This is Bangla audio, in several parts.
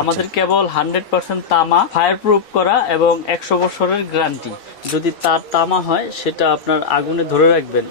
আমাদের কেবল 100% তামা, ফায়ার প্রুফ করা এবং 100 বছরের গ্যারান্টি। যদি তার তামা হয় সেটা আপনার আগুনে ধরে রাখবেন,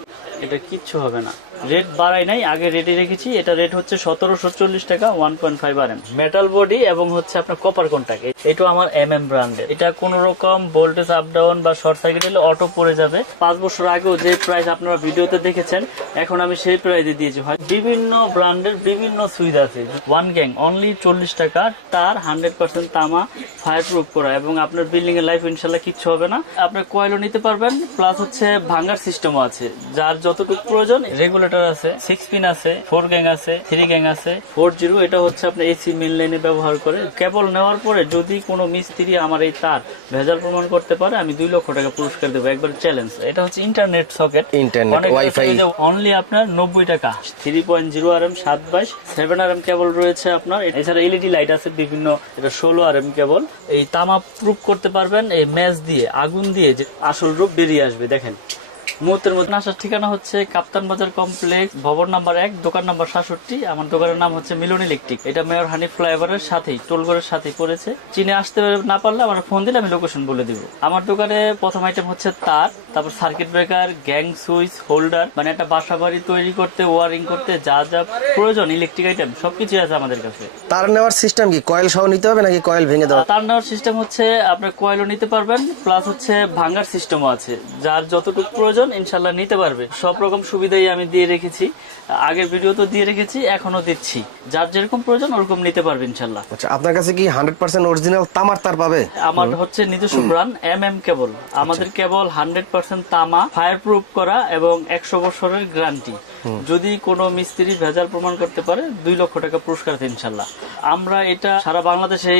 এটা কিচ্ছু হবে না। রেট বাড়াই নাই, আগে রেটে রেখেছি। এটা রেট হচ্ছে 1740 টাকা 1.5 RM মেটাল বডি এবং হচ্ছে আপনার কপার কন্টাক্ট। এটা আমার ব্র্যান্ডের। এটা কোন রকম ভোল্টেজ আপ ডাউন বা শর্ট সার্কিট হলে অটো পড়ে যাবে। 5 বছর আগেও যে প্রাইস আপনারা ভিডিওতে দেখেছেন এখন আমি সেই প্রাইসে দিয়েছি। হয় বিভিন্ন ব্র্যান্ডের বিভিন্ন সুইচ আছে। ওয়ান গ্যাং অনলি 40 টাকা, তার 100% তামা, ফায়ার প্রুফ করা এবং আপনার বিল্ডিং এর লাইফ ইনশাল্লাহ কিচ্ছু হবে না। আপনার কয়েলও নিতে পারবেন, প্লাস হচ্ছে ভাঙার সিস্টেমও আছে। যার যতটুকু প্রয়োজন রেগুলেটর আছে, 6 পিন আছে, 4 গ্যাং আছে, 3 গ্যাং আছে, 40। এটা হচ্ছে আপনার এসি মেইন লাইনে ব্যবহার করে। কেবল নেওয়ার পরে যদি কোনো মিস্ত্রি আমার এই তার ভেজাল প্রমাণ করতে পারে আমি 2 লক্ষ টাকা পুরস্কার দেবো, একবার চ্যালেঞ্জ। এটা হচ্ছে internet socket, internet wifi, only আপনার 90 টাকা। 3.0 RM 7/22 7 RM কেবল রয়েছে আপনার। এছাড়া এলইডি লাইট আছে বিভিন্ন, এটা 16 RM কেবল। এই তামা প্রুফ করতে পারবেন এই ম্যাচ দিয়ে, আগুন দিয়ে, যে আসল রূপ বেরিয়ে আসবে। দেখেন মুহূর্তের মধ্যে। আসার ঠিকানা হচ্ছে কাপ্তান বাজার কমপ্লেক্স, ভবন নাম্বার 1, দোকান নাম্বার 67। আমার দোকানের নাম হচ্ছে মিলন ইলেকট্রিক। এটা মেয়র হানিফ ফ্লাইওভারের সাথেই, টোলগড়ের সাথেই পড়েছে। চিনে আসতে না পারলে আমার ফোন দিলে আমি লোকেশন বলে দিব। আমার দোকানে প্রথম আইটেম হচ্ছে তার, তারপর circuit breaker, gang switch, holder, মানে একটা বাসা বাড়ি তৈরি করতে, ওয়ারিং করতে যা যা প্রয়োজন ইলেকট্রিক আইটেম সবকিছু আছে আমাদের কাছে। তার নেওয়ার সিস্টেম কি কয়েল সহ নিতে হবে নাকি কয়েল ভেঙে দেওয়া? তার নেওয়ার সিস্টেম হচ্ছে আপনার কয়েলও নিতে পারবেন, প্লাস হচ্ছে ভাঙার সিস্টেমও আছে। যার যতটুকু প্রয়োজন ইনশাল্লাহ নিতে পারবে। সব রকম সুবিধাই আমি দিয়ে রেখেছি, আগের ভিডিও তো দিয়ে রেখেছি, এখনো দিচ্ছি। যার যেরকম প্রয়োজন ওরকম নিতে পারবে ইনশাল্লাহ। আচ্ছা, আপনার কাছে কি 100% অরিজিনাল তামার তার পাবে? আমার হচ্ছে নিজস্ব ব্র্যান্ড কেবল। আমাদের কেবল 100% তামা, ফায়ার প্রুফ করা এবং 100 বছরের গ্যারান্টি। যদি কোনো মিস্ত্রি ভেজাল প্রমাণ করতে পারে 2 লক্ষ টাকা পুরস্কার আছে ইনশাল্লাহ। আমরা এটা সারা বাংলাদেশে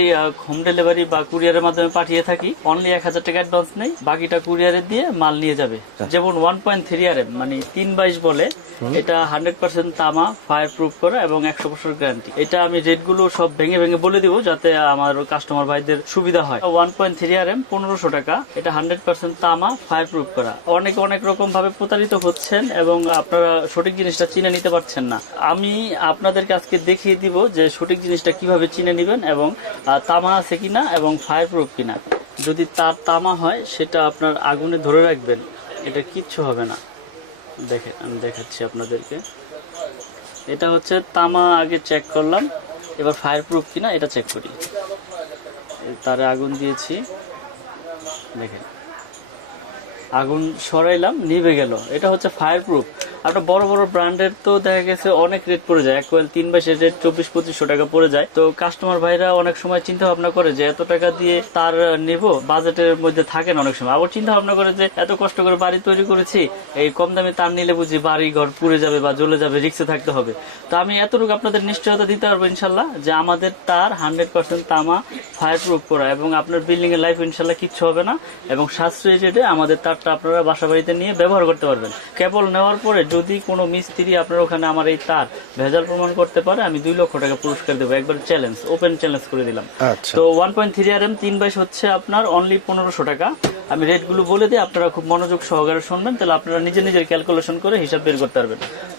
হোম ডেলিভারি বা কুরিয়ারের মাধ্যমে পাঠিয়ে থাকি। অনলি 1000 টাকা অ্যাডভান্স নেই, বাকিটা কুরিয়ারে দিয়ে মাল নিয়ে যাবে। যেমন 1.3 RM মানে 3/22 বলে, এটা 100% তামা, ফায়ার প্রুফ করা এবং 100 বছর গ্যারান্টি। এটা আমি রেট গুলো সব ভেঙে ভেঙে বলে দিব যাতে আমার কাস্টমার ভাইদের সুবিধা হয়। 1.3 RM 1500 টাকা, এটা 100% তামা, ফায়ার প্রুফ করা। অনেক রকম ভাবে প্রতারিত হচ্ছেন এবং আপনারা সঠিক জিনিসটা চিনে নিতে পারছেন না। আমি আপনাদেরকে আজকে দেখিয়ে দিব যে সঠিক জিনিসটা কিভাবে চিনে নেবেন এবং তামা আছে কিনা এবং ফায়ার প্রুফ কিনা। যদি তার তামা হয় সেটা আপনার আগুনে ধরে রাখবেন, এটা কিচ্ছু হবে না। দেখেন আমি দেখাচ্ছি আপনাদেরকে। এটা হচ্ছে তামা, আগে চেক করলাম, এবার ফায়ার প্রুফ কিনা এটা চেক করি। তারে আগুন দিয়েছি, দেখেন আগুন সরাইলাম, নিভে গেল। এটা হচ্ছে ফায়ার প্রুফ। আপনার বড় বড় ব্র্যান্ডের তো দেখা গেছে অনেক রেট পড়ে যায়, এক কয়েল 3/22 রেট 2400-2500 টাকা পড়ে যায়। তো কাস্টমার ভাইরা অনেক সময় চিন্তা ভাবনা করে যে এত টাকা দিয়ে তার নেব, বাজেটের মধ্যে থাকে না অনেক সময়। আবার চিন্তা ভাবনা করে যে এত কষ্ট করে বাড়ি তৈরি করেছি, এই কম দামে তার নিলে বুঝি বাড়ি ঘর পুড়ে যাবে বা জ্বলে যাবে, রিস্কে থাকতে হবে। তো আমি এতটুকু আপনাদের নিশ্চয়তা দিতে পারবো ইনশাল্লাহ যে আমাদের তার 100% তামা, ফায়ার প্রুফ করা এবং আপনার বিল্ডিং এর লাইফ ইনশাল্লাহ কিচ্ছু হবে না এবং সাশ্রয়ী রেটে আমাদের তারটা আপনারা বাসা বাড়িতে নিয়ে ব্যবহার করতে পারবেন। কেবল নেওয়ার পরে যদি কোনো মিস্ত্রি আপনার ওখানে আমার এই তার ভেজাল প্রমাণ করতে পারে আমি 2 লক্ষ টাকা পুরস্কার দেবো, একবার চ্যালেঞ্জ, ওপেন চ্যালেঞ্জ করে দিলাম। তো 1.3 RM 3/22 হচ্ছে আপনার অনলি 1500 টাকা। আমি রেট গুলো বলে দিই, আপনারা খুব মনোযোগ সহকারে শুনবেন, তাহলে আপনারা নিজের ক্যালকুলেশন করে হিসাব বের করতে পারবেন।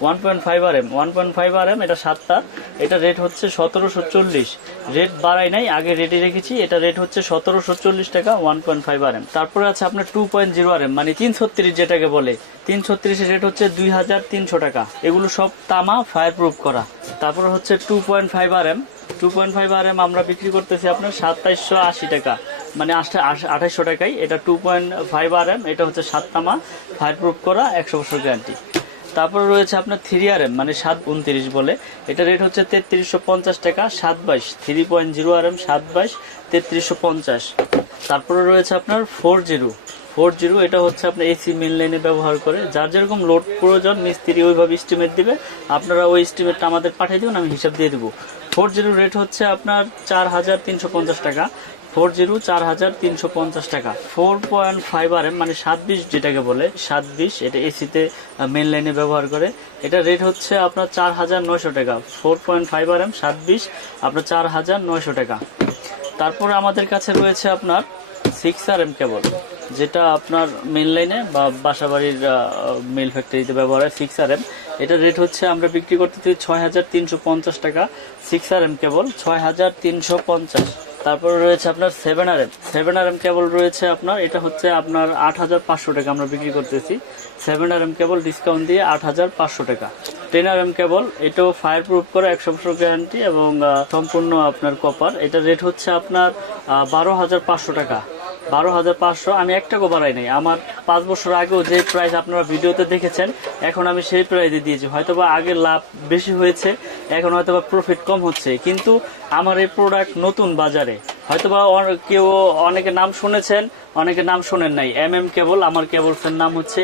1.5 RM এটা 7 তার, এটা রেট হচ্ছে 1740। রেট বাড়াই নাই, আগে রেটে রেখেছি। এটা রেট হচ্ছে 1740 টাকা 1.5 RM। তারপরে আছে আপনার 2.0 RM মানে 336 যেটাকে বলে, 336 এর রেট হচ্ছে 2300 টাকা। এগুলো সব তামা, ফায়ার প্রুফ করা। তারপরে হচ্ছে 2.5 RM। 2.5 RM আমরা বিক্রি করতেছি আপনার 2780 টাকা মানে 2800 টাকায়। এটা 2.5 RM, এটা হচ্ছে 7 তামা, ফায়ার প্রুফ করা, 100 বছর গ্যারান্টি। তারপরে রয়েছে আপনার 3 RM মানে 729 বলে, এটা রেট হচ্ছে 3350 টাকা 7/22। 3.0 RM 7/22 3350। তারপরে রয়েছে আপনার 40, এটা হচ্ছে আপনার এসি মেইন লাইনে ব্যবহার করে। যার যেরকম লোড প্রয়োজন মিস্ত্রি ওইভাবে এস্টিমেট দিবে, আপনারা ওই এস্টিমেটটা আমাদের পাঠিয়ে দিবেন, আমি হিসাব দিয়ে দেবো। 40 রেট হচ্ছে আপনার 4350 টাকা। 40 4350 টাকা। 4.5 RM মানে 720 যেটাকে বলে, 720 এটা এসিতে মেইন লাইনে ব্যবহার করে। এটা রেট হচ্ছে আপনার 4900 টাকা। 4.5 RM 720 আপনার 4900 টাকা। তারপরে আমাদের কাছে রয়েছে আপনার 6 RM কেবল। যেটা আপনার মেন লাইনে বা বাসাবাড়ির মেল ফ্যাক্টরিতে ব্যবহার হয় 6RM। এটার রেট হচ্ছে আমরা বিক্রি করতেছি 6,350 টাকা। 6RM কেবল 6,350। তারপর রয়েছে আপনার 7RM কেবল রয়েছে আপনার, এটা হচ্ছে আপনার 8,500 টাকা আমরা বিক্রি করতেছি। 7RM কেবল ডিসকাউন্ট দিয়ে 8,500 টাকা। 10RM কেবল, এটাও ফায়ার প্রুফ করে 100 বছর গ্যারান্টি এবং সম্পূর্ণ আপনার কপার। এটার রেট হচ্ছে আপনার 12,500 টাকা। 12,500। আমি এক টাকা বাড়াই নাই। আমার 5 বছর আগেও যে প্রাইস আপনারা ভিডিওতে দেখেছেন, এখন আমি সেই প্রাইসে দিয়েছি। হয়তোবা আগে লাভ বেশি হয়েছে, এখন হয়তোবা প্রফিট কম হচ্ছে, কিন্তু আমার এই প্রোডাক্ট নতুন বাজারে। হয়তোবা কেউ অনেকে নাম শুনেছেন, অনেকে নাম শোনেন নাই। কেবল, আমার কেবলসের নাম হচ্ছে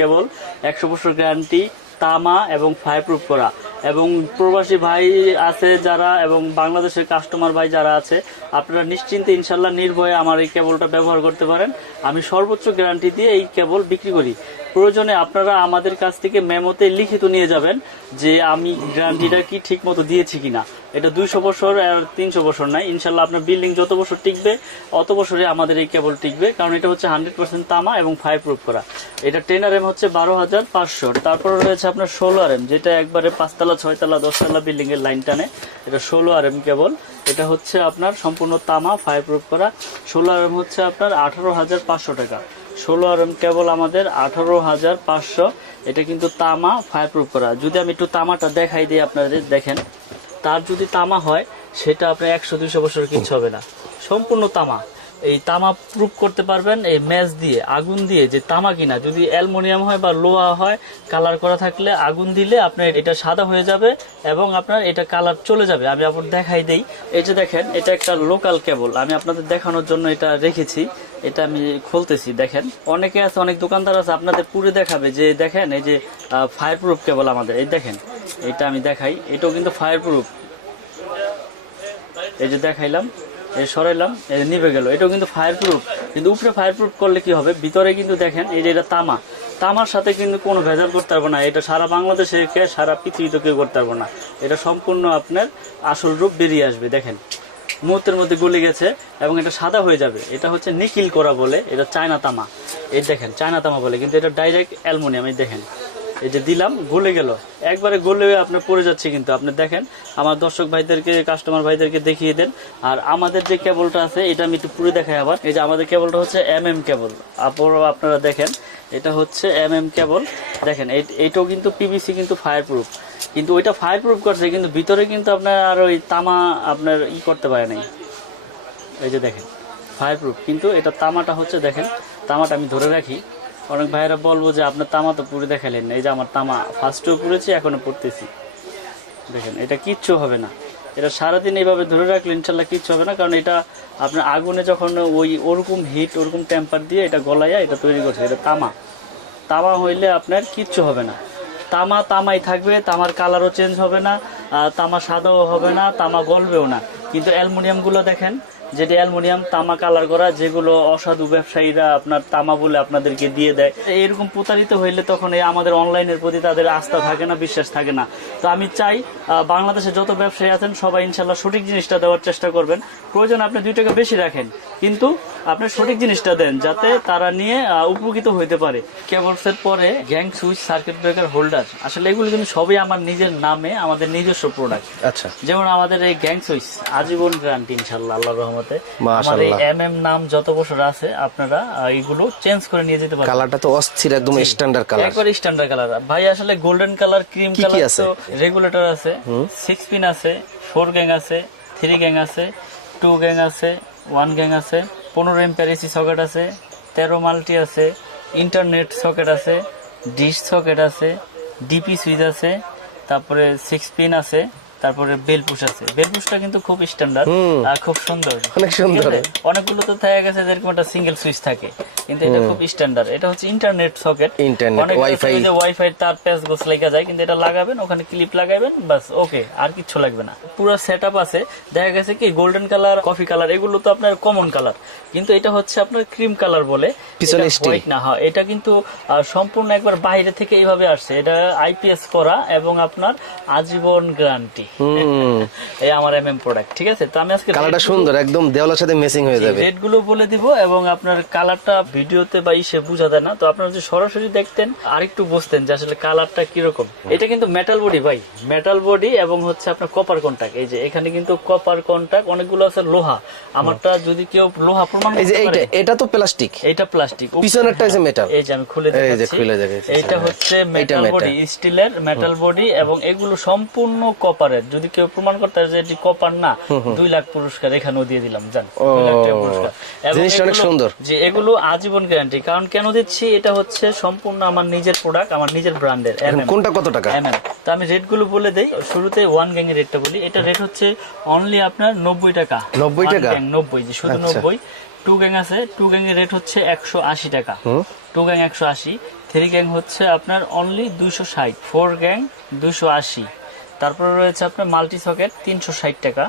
কেবল। 100 বছর গ্যারান্টি, তামা এবং ফায়ার প্রুফ করা। এবং প্রবাসী ভাই আছে যারা এবং বাংলাদেশের কাস্টমার ভাই যারা আছে, আপনারা নিশ্চিন্তে ইনশাল্লাহ নির্ভয়ে আমার এই কেবলটা ব্যবহার করতে পারেন। আমি সর্বোচ্চ গ্যারান্টি দিয়ে এই কেবল বিক্রি করি। প্রয়োজনে আপনারা আমাদের কাছ থেকে মেমোতে লিখিত নিয়ে যাবেন যে আমি গ্যারান্টিটা কি ঠিক মতো দিয়েছি কিনা। এটা 200 বছর আর 300 বছর নাই। ইনশাল্লাহ আপনার বিল্ডিং যত বছর টিকবে অত বছরে আমাদের এই কেবল টিকবে, কারণ এটা হচ্ছে 100% তামা এবং ফায়ার প্রুফ করা। এটা 10RM হচ্ছে 12,500। তারপর রয়েছে আপনার 16RM, যেটা একবারে 5 তলা 6 তলা 10 তলা বিল্ডিং এর লাইন টানে। এটা 16RM কেবল। এটা হচ্ছে আপনার সম্পূর্ণ তামা, ফায়ার প্রুফ করা। 16RM হচ্ছে আপনার 18,500 টাকা। 16RM কেবল আমাদের 18,500। এটা কিন্তু তামা, ফায়ার প্রুফ করা। যদি আমি একটু তামাটা দেখাই দিই আপনাদের, দেখেন, তার যদি তামা হয় সেটা আপনার 100-200 বছর কিচ্ছু হবে না। সম্পূর্ণ তামা। এই তামা প্রুফ করতে পারবেন এই ম্যাচ দিয়ে, আগুন দিয়ে, যে তামা কিনা। যদি অ্যালুমিনিয়াম হয় বা লোহা হয়, কালার করা থাকলে আগুন দিলে আপনার এটা সাদা হয়ে যাবে এবং আপনার এটা কালার চলে যাবে। আমি আপনার দেখাই দেই। এই যে দেখেন, এটা একটা লোকাল কেবল, আমি আপনাদের দেখানোর জন্য এটা রেখেছি। এটা আমি খুলতেছি, দেখেন। অনেকে আছে, অনেক দোকানদার আছে আপনাদের পুরে দেখাবে যে দেখেন এই যে ফায়ার প্রুফ কেবল আমাদের। এই দেখেন, এটা আমি দেখাই, এটাও কিন্তু ফায়ার প্রুফ। এই যে দেখাইলাম, এই সরাইলাম, এই নিভে গেল। এটাও কিন্তু ফায়ার প্রুফ। কিন্তু উপরে ফায়ার প্রুফ করলে কি হবে, ভিতরে কিন্তু দেখেন এই যে এটা তামা। তামার সাথে কিন্তু কোনো ভেজাল করতে পারবো না। এটা সারা বাংলাদেশে সারা পৃথিবীতে কেউ করতে পারবো না। এটা সম্পূর্ণ আপনার আসল রূপ বেরিয়ে আসবে। দেখেন, মুহূর্তের মধ্যে গলে গেছে এবং এটা সাদা হয়ে যাবে। এটা হচ্ছে নিকিল করা বলে, এটা চায়না তামা। এই দেখেন, চায়না তামা বলে, কিন্তু এটা ডাইরেক্ট অ্যালুমিনিয়াম। এই দেখেন, এই যে দিলাম, গলে গেল, একবারে গলে আপনার পড়ে যাচ্ছে। কিন্তু আপনি দেখেন, আমার দর্শক ভাইদেরকে, কাস্টমার ভাইদেরকে দেখিয়ে দেন। আর আমাদের যে কেবলটা আছে এটা আমি একটু পুরো দেখাই আবার। এই যে আমাদের কেবলটা হচ্ছে কেবল। আপনারা দেখেন, এটা হচ্ছে কেবল। দেখেন, এইটাও কিন্তু পিভিসি, কিন্তু ফায়ার প্রুফ। কিন্তু ওইটা ফায়ার প্রুফ করছে, কিন্তু ভিতরে কিন্তু আপনার আর ওই তামা আপনার করতে পারে নাই। এই যে দেখেন, ফায়ার প্রুফ, কিন্তু এটা তামাটা হচ্ছে, দেখেন তামাটা আমি ধরে রাখি। অনেক ভাইয়েরা বলবো যে আপনার তামা তো পুরে দেখালেন না। এই যে আমার তামা ফার্স্টেও পুড়েছি, এখনো পড়তেছি। দেখেন, এটা কিচ্ছু হবে না। এটা সারাদিন এইভাবে ধরে রাখলে ইনশাল্লাহ কিচ্ছু হবে না, কারণ এটা আপনার আগুনে যখন ওরকম হিট, ওরকম টেম্পার দিয়ে এটা গলাইয়া এটা তৈরি করছে। এটা তামা হইলে আপনার কিচ্ছু হবে না। তামাই থাকবে, তামার কালারও চেঞ্জ হবে না, তামা সাদাও হবে না, তামা গলবেও না। কিন্তু অ্যালুমিনিয়ামগুলো দেখেন, যেটা অ্যালুমিনিয়াম তামা কালার করা, যেগুলো অসাধু ব্যবসায়ীরা আপনার তামা বলে আপনাদেরকে দিয়ে দেয়, এরকম প্রতারিত হইলে তখন এই আমাদের অনলাইনের প্রতি তাদের আস্থা থাকে না, বিশ্বাস থাকে না। তো আমি চাই বাংলাদেশে যত ব্যবসায়ী আছেন সবাই ইনশাল্লাহ সঠিক জিনিসটা দেওয়ার চেষ্টা করবেন। প্রয়োজন আপনি 2 টাকা বেশি রাখেন, কিন্তু আপনি সঠিক জিনিসটা দেন, যাতে তারা নিয়ে উপকৃত হইতে পারে। কেবলসের পরে gang switch, circuit breaker, holder, আসলে এগুলো কিন্তু সবই আমার নিজের নামে, আমাদের নিজস্ব প্রোডাক্ট। আচ্ছা, যেমন আমাদের এই গ্যাং সুইচ আজীবন গ্যারান্টি ইনশাল্লাহ, আল্লাহর রহমতে। আমার এই নাম যত বছর আছে, আপনারা এইগুলো চেঞ্জ করে নিয়ে যেতে পারেন। কালারটা তো অস্থির, একদম স্ট্যান্ডার্ড কালার, একবারে স্ট্যান্ডার্ড কালার ভাই। আসলে গোল্ডেন কালার, ক্রিম কালার, তো রেগুলেটর আছে, 6 পিন আছে, 4 গ্যাং আছে, 3 গ্যাং আছে, 2 গ্যাং আছে, 1 গ্যাং আছে, 15 এম্পিয়ার এসি সকেট আছে, 13 মাল্টি আছে, ইন্টারনেট সকেট আছে, ডিশ সকেট আছে, ডিপি সুইচ আছে, তারপরে 6 পিন আছে, তারপরে বেল পুশ আছে। বেল পুশটা কিন্তু খুব স্ট্যান্ডার্ড আর খুব সুন্দর, অনেক সুন্দর। অনেকগুলো তো দেখা গেছে যেরকম একটা সিঙ্গেল সুইচ থাকে, কিন্তু এটা খুব স্ট্যান্ডার্ড। এটা হচ্ছে ইন্টারনেট সকেট, ইন্টারনেট ওয়াইফাই তার প্যাচ গোছ লেগে যায়, কিন্তু এটা লাগাবেন, ওখানে ক্লিপ লাগাবেন, বাস, ওকে, আর কিছু লাগবে না। পুরো সেটআপ আছে। দেখা গেছে কি গোল্ডেন কালার, কফি কালার, এগুলো তো আপনার কমন কালার, কিন্তু এটা হচ্ছে আপনার ক্রিম কালার বলে, হোয়াইট না। হ্যাঁ, এটা কিন্তু সম্পূর্ণ একবার বাইরে থেকে এইভাবে আসছে। এটা আইপিএস করা এবং আপনার আজীবন গ্যারান্টি। এই আমার এমএম প্রোডাক্ট, ঠিক আছে। তো আমি আজকে কালারটা সুন্দর, একদম দেওয়ালের সাথে ম্যাচিং হয়ে যাবে। রেট গুলো বলে দিব, এবং আপনার কালারটা ভিডিওতে বা ইসে বোঝা যায় না, তো আপনারা যদি সরাসরি দেখতেন আরেকটু বুঝতেন যে আসলে কালারটা কিরকম। এটা কিন্তু মেটাল বডি ভাই, মেটাল বডি, এবং হচ্ছে আপনার কপার কন্টাক্ট। এই যে এখানে কিন্তু কপার কন্টাক্ট, অনেকগুলো আছে লোহা। আমারটা যদি কেউ লোহা প্রমাণ এই যে করতে পারে, এটা তো প্লাস্টিক, এটা প্লাস্টিক, পিছনেরটা আছে মেটাল। এই যে আমি খুলে এই যে দেখাচ্ছি, খুলে দেখাচ্ছি, এটা হচ্ছে মেটাল বডি, স্টিলের মেটাল বডি, এবং এগুলো সম্পূর্ণ কপারের। যদি কেউ প্রমাণ করতে পারে যে এটি কপার না, 2 লাখ পুরস্কার এখানেও দিয়ে দিলাম, জান, 2 লাখ টাকা পুরস্কার। এবং জিনিসটা অনেক সুন্দর, যে এগুলো আজীবন গ্যারান্টি। কারণ কেন দিচ্ছি, এটা হচ্ছে সম্পূর্ণ আমার নিজের প্রোডাক্ট, আমার নিজের ব্র্যান্ডের। কোনটা কত টাকা? তো আমি রেট গুলো বলে দেই। শুরুতে 1 গ্যাং এর রেটটা বলি। এটা রেট হচ্ছে অনলি আপনার 90 টাকা। 90 টাকা? 90, যে শুধু 90। 2 গ্যাং আছে, 2 গ্যাং এর রেট হচ্ছে 180 টাকা। 2 গ্যাং 180, 3 গ্যাং হচ্ছে আপনার অনলি 260, 4 গ্যাং 280। তারপরে রয়েছে আপনার মাল্টি সকেট 360 টাকা।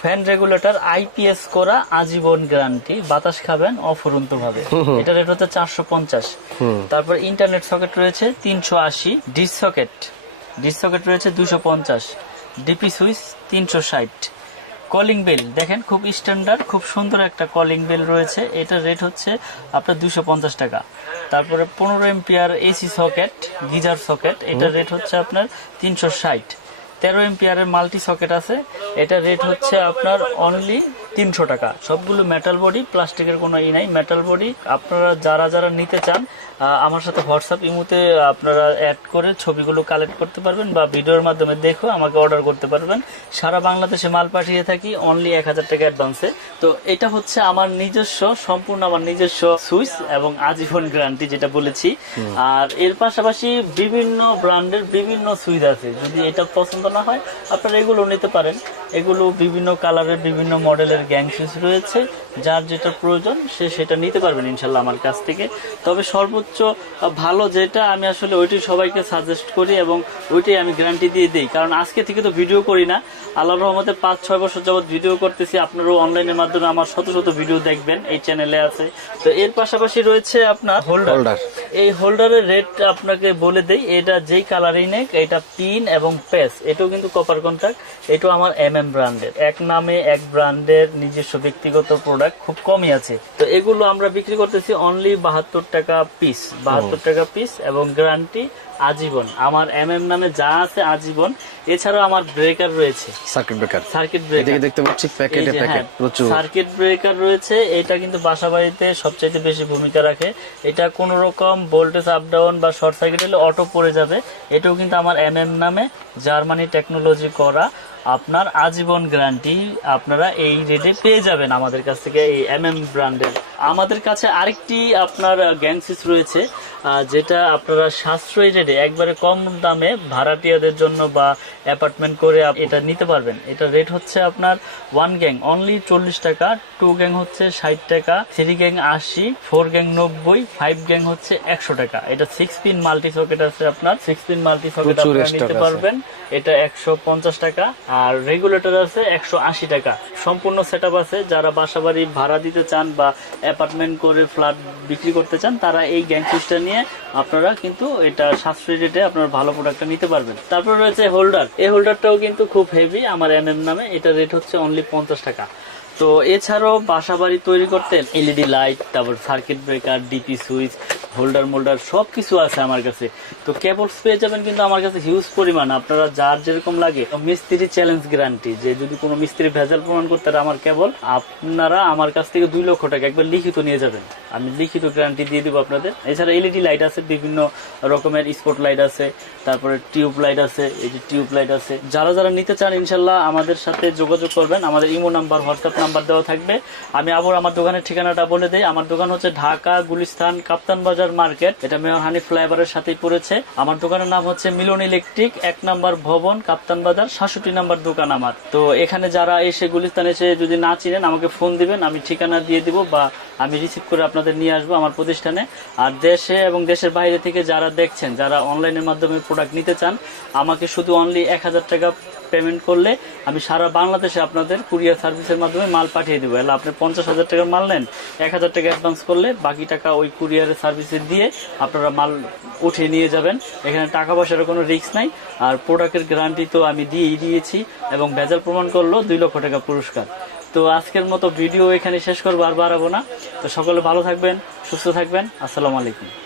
ফ্যান রেগুলেটর আইপিএস করা, আজীবন গ্যারান্টি, বাতাস খাবেন অফুরন্ত ভাবে। এটা রেট হচ্ছে 450। তারপর ইন্টারনেট সকেট রয়েছে 380, ডিশ সকেট রয়েছে 250, ডিপি সুইচ 360। কলিং বেল দেখেন, খুব স্ট্যান্ডার্ড, খুব সুন্দর একটা কলিং বেল রয়েছে। এটা রেট হচ্ছে আপনার 250 টাকা। তারপরে 15 ampere AC socket, geyser socket, এটা রেট হচ্ছে আপনার 360। 13 এম্পিয়ারের মাল্টি সকেট আছে, এটা রেট হচ্ছে আপনার অনলি 300 টাকা। সবগুলো মেটাল বডি, প্লাস্টিকের কোনো নাই, মেটাল বডি। আপনারা যারা নিতে চান আমার সাথে হোয়াটসঅ্যাপ ইমোতে আপনারা অ্যাড করে ছবিগুলো কালেক্ট করতে পারবেন, বা ভিডিওর মাধ্যমে দেখো আমাকে অর্ডার করতে পারবেন। সারা বাংলাদেশে মাল পাঠিয়ে থাকি অনলি 1000 টাকা অ্যাডভান্সে। তো এটা হচ্ছে আমার নিজস্ব, সম্পূর্ণ আমার নিজস্ব সুইচ এবং আজীবন গ্যারান্টি যেটা বলেছি। আর এর পাশাপাশি বিভিন্ন ব্র্যান্ডের বিভিন্ন সুইচ আছে। যদি এটা পছন্দ না হয় আপনারা এগুলো নিতে পারেন। এগুলো বিভিন্ন কালারের, বিভিন্ন মডেলের গ্যাং সুইচ রয়েছে। যার যেটা প্রয়োজন সে সেটা নিতে পারবেন ইনশাল্লাহ আমার কাছ থেকে। তবে সর্বোচ্চ ভালো যেটা, আমি আসলে ওইটাই সবাইকে সাজেস্ট করি এবং ওইটাই আমি গ্যারান্টি দিয়ে দিই। কারণ আজকে থেকে তো ভিডিও করি না, আল্লাহর রহমতে 5-6 বছর যাবত ভিডিও করতেছি। আপনারাও অনলাইনের মাধ্যমে আমার শত শত ভিডিও দেখবেন, এই চ্যানেলে আছে। তো এর পাশাপাশি রয়েছে আপনার হোল্ডার। এই হোল্ডারের রেট আপনাকে বলে দেই, এটা যেই কালারই নেক, এটা পিন এবং পেস, এটাও কিন্তু কপার কন্টাক্ট। এটাও আমার এমএম ব্র্যান্ডের, এক নামে এক ব্র্যান্ডের নিজস্ব ব্যক্তিগত প্রোডাক্ট, খুব কমই আছে। তো এগুলো আমরা বিক্রি করতেছি অনলি 72 টাকা পিস, 72 টাকা পিস, এবং গ্যারান্টি আজীবন। আমার এমএম নামে যা আছে আজীবন। এছাড়াও আমার ব্রেকার রয়েছে, সার্কিট ব্রেকার দেখতে পাচ্ছি প্যাকেটে প্যাকেট প্রচুর সার্কিট ব্রেকার রয়েছে। এটা কিন্তু বাসাবাড়িতে সবচাইতে বেশি ভূমিকা রাখে। এটা কোন রকম ভোল্টেজ আপ ডাউন বা শর্ট সার্কিট হলে অটো পড়ে যাবে। এটাও কিন্তু আমার এমএম নামে জার্মানি টেকনোলজি করা, আপনার আজীবন গ্যারান্টি আপনারা এই রেটে পেয়ে যাবেন আমাদের কাছ থেকে, এই এমএম ব্র্যান্ডের। আমাদের কাছে আরেকটি আপনার গ্যাং সুইচ রয়েছে, যেটা আপনারা সাশ্রয়ী রেটে একবারে কম দামে ভাড়াটিয়াদের জন্য বা অ্যাপার্টমেন্ট করে এটা নিতে পারবেন। এটা রেট হচ্ছে আপনার 1 গ্যাং অনলি 40 টাকা, 2 গ্যাং হচ্ছে 60 টাকা, 3 গ্যাং 80, 4 গ্যাং 90, 5 গ্যাং হচ্ছে 100 টাকা। এটা 6 পিন মাল্টি সকেট আছে, আপনার 6 পিন মাল্টি সকেট আপনারা নিতে পারবেন। এটা 150 টাকা। আর রেগুলেটর আছে 180 টাকা। সম্পূর্ণ সেটআপ আছে। যারা বাসাবাড়ি ভাড়া দিতে চান বা অ্যাপার্টমেন্ট করে ফ্ল্যাট বিক্রি করতে চান, তারা এই গ্যাং সুইচটা নিয়ে আপনারা কিন্তু এটা সাশ্রয়ী রেটে আপনারা ভালো প্রোডাক্টটা নিতে পারবেন। তারপর রয়েছে হোল্ডার। এই হোল্ডারটাও কিন্তু খুব হেভি, আমার এমএম নামে। এটা রেট হচ্ছে অনলি 50 টাকা। তো এছাড়াও বাসাবাড়ি তৈরি করতে এলইডি লাইট, তারপর circuit breaker, DP switch, holder moulder সবকিছু আছে আমার কাছে। তো কেবলস পেয়ে যাবেন কিন্তু আমার কাছে হিউজ পরিমাণ, আপনারা যার যেরকম লাগে। মিস্ত্রি চ্যালেঞ্জ গ্যারান্টি, যে যদি কোনো মিস্ত্রি ভেজাল প্রমাণ করতে পারে আমার কেবল, আপনারা আমার কাছ থেকে 2 লক্ষ টাকা একবার লিখিত নিয়ে যাবেন, আমি লিখিত গ্যারান্টি দিয়ে দেবো আপনাদের। এছাড়া এলইডি লাইট আছে, বিভিন্ন রকমের স্পট লাইট আছে, তারপরে টিউব লাইট আছে, এই যে টিউব লাইট আছে। যারা নিতে চান ইনশাল্লাহ আমাদের সাথে যোগাযোগ করবেন। আমাদের ইমো নাম্বার, হোয়াটসঅ্যাপ নাম্বার দেওয়া থাকবে। আমি আবার আমার দোকানের ঠিকানাটা বলে দেই। আমার দোকান হচ্ছে ঢাকা গুলিস্তান কাপ্তান বাজার মার্কেট, এটা মেয়র হানিফ ফ্লাইওভারের সাথেই পড়েছে। আমার দোকানের নাম হচ্ছে মিলন ইলেকট্রিক, 1 নম্বর ভবন, কাপ্তান বাজার, 67 নম্বর দোকান আমার। তো এখানে যারা এসে গুলিস্তান এসে যদি না চিনেন আমাকে ফোন দিবেন, আমি ঠিকানা দিয়ে দিব বা আমি রিসিভ করে আপনাদের আপনাদের নিয়ে আসবো আমার প্রতিষ্ঠানে। আর দেশে এবং দেশের বাইরে থেকে যারা দেখছেন, যারা অনলাইনের মাধ্যমে প্রোডাক্ট নিতে চান, আমাকে শুধু অনলি 1000 টাকা পেমেন্ট করলে আমি সারা বাংলাদেশে আপনাদের কুরিয়ার সার্ভিসের মাধ্যমে মাল পাঠিয়ে দেবো। এলা আপনি 50,000 টাকার মাল নেন, 1000 টাকা অ্যাডভান্স করলে বাকি টাকা ওই কুরিয়ারের সার্ভিসে দিয়ে আপনারা মাল উঠিয়ে নিয়ে যাবেন। এখানে টাকা পয়সার কোনো রিস্ক নাই। আর প্রোডাক্টের গ্যারান্টি তো আমি দিয়েছি, এবং ভেজাল প্রমাণ করলো 2 লক্ষ টাকা পুরস্কার। তো আজকের মতো ভিডিও এখানে শেষ করবো, আর বাড়াবো না। তো সকলে ভালো থাকবেন, সুস্থ থাকবেন। আসসালামু আলাইকুম।